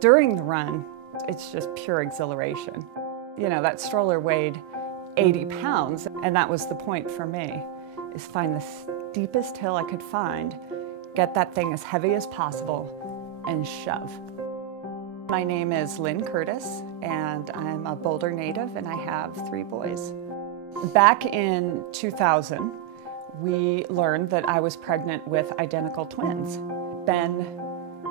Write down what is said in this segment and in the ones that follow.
During the run, it's just pure exhilaration. You know, that stroller weighed 80 pounds, and that was the point for me, is find the steepest hill I could find, get that thing as heavy as possible, and shove. My name is Lynn Curtis, and I'm a Boulder native, and I have 3 boys. Back in 2000, we learned that I was pregnant with identical twins. Ben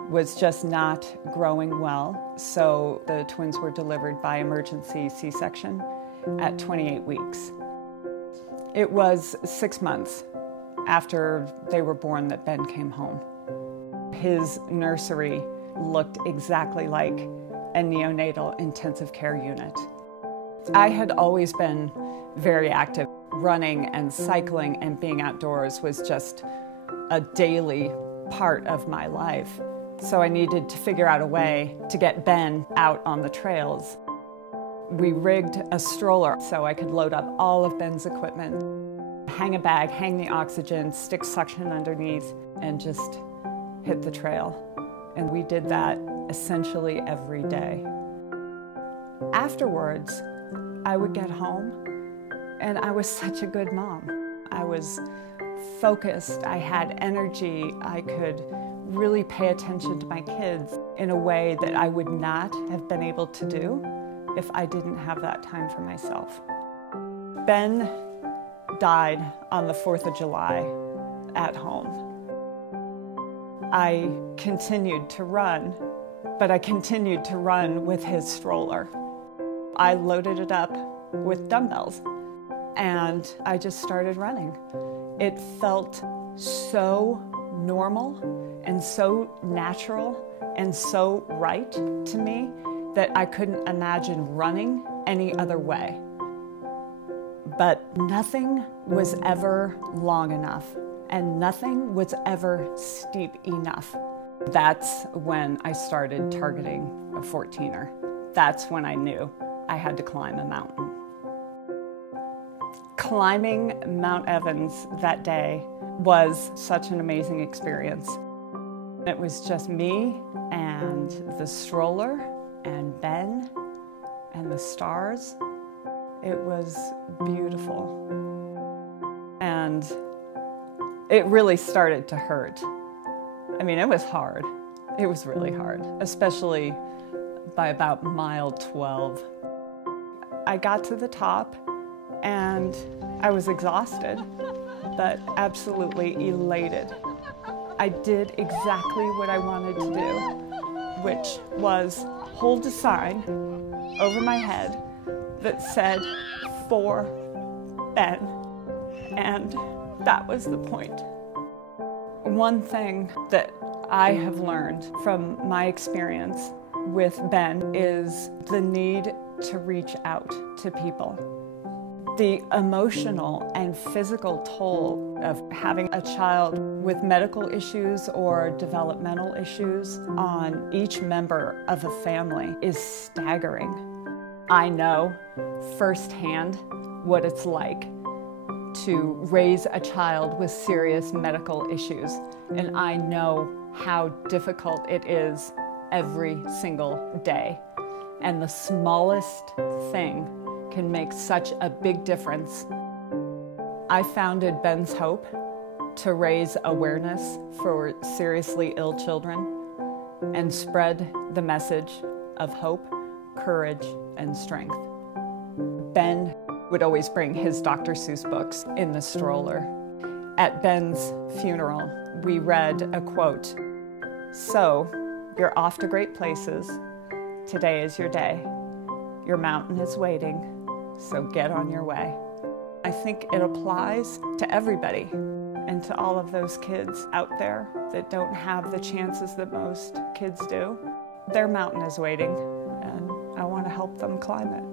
was just not growing well, so the twins were delivered by emergency C-section at 28 weeks. It was 6 months after they were born that Ben came home. His nursery looked exactly like a neonatal intensive care unit. I had always been very active. Running and cycling and being outdoors was just a daily part of my life. So I needed to figure out a way to get Ben out on the trails. We rigged a stroller so I could load up all of Ben's equipment, hang a bag, hang the oxygen, stick suction underneath, and just hit the trail. And we did that essentially every day. Afterwards, I would get home, and I was such a good mom. I was focused, I had energy, I could really pay attention to my kids in a way that I would not have been able to do if I didn't have that time for myself. Ben died on the 4th of July at home. I continued to run, but I continued to run with his stroller. I loaded it up with dumbbells, and I just started running. It felt so normal and so natural and so right to me that I couldn't imagine running any other way. But nothing was ever long enough, and nothing was ever steep enough. That's when I started targeting a 14er. That's when I knew I had to climb a mountain. Climbing Mount Evans that day was such an amazing experience. It was just me and the stroller and Ben and the stars. It was beautiful. And it really started to hurt. I mean, it was hard. It was really hard, especially by about mile 12. I got to the top and I was exhausted, but absolutely elated. I did exactly what I wanted to do, which was hold a sign over my head that said, "For Ben," and that was the point. One thing that I have learned from my experience with Ben is the need to reach out to people. The emotional and physical toll of having a child with medical issues or developmental issues on each member of a family is staggering. I know firsthand what it's like to raise a child with serious medical issues, and I know how difficult it is every single day. And the smallest thing can make such a big difference. I founded Ben's Hope to raise awareness for seriously ill children and spread the message of hope, courage, and strength. Ben would always bring his Dr. Seuss books in the stroller. At Ben's funeral, we read a quote, "So, you're off to great places. Today is your day. Your mountain is waiting, so get on your way." I think it applies to everybody and to all of those kids out there that don't have the chances that most kids do. Their mountain is waiting, and I want to help them climb it.